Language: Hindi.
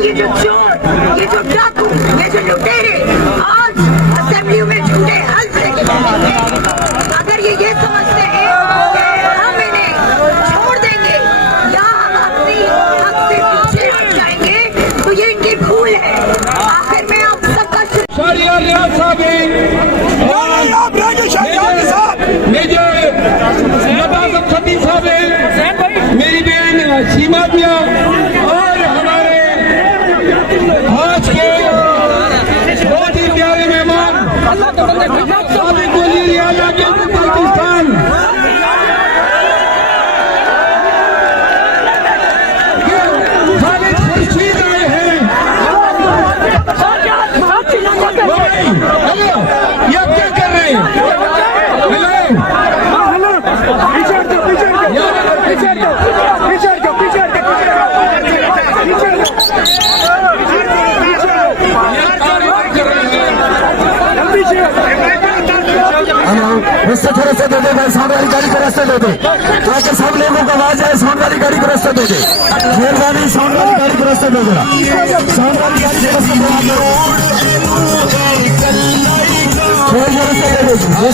ये जो चोर, ये जो डाकू, ये जो लुटेरे आज असेंबली में झूठे हल्फ लेके बैठे हैं। अगर ये समझते हैं कि हम इन्हें छोड़ देंगे या हम अपनी हक से पीछे हट जाएंगे तो ये इनकी भूल है। आखिर में आप सबका मेरी बहन सीमाबिया और हमारे हाथ के बहुत ही प्यारे मेहमान साबिक वज़ीर आला पाकिस्तान आए हैं। हेलो, ये क्या कर रहे हैं? उससे थोड़ा सा दे दे भाई, साउंड वाली गाड़ी को रास्ता दे दे ताकि सब लोगों को आवाज आए। साउंड वाली गाड़ी को रास्ता दे दे, मेहरबानी साउंड वाली गाड़ी को रास्ता दे देना। साउंड वाली गाड़ी को रास्ता दे दे।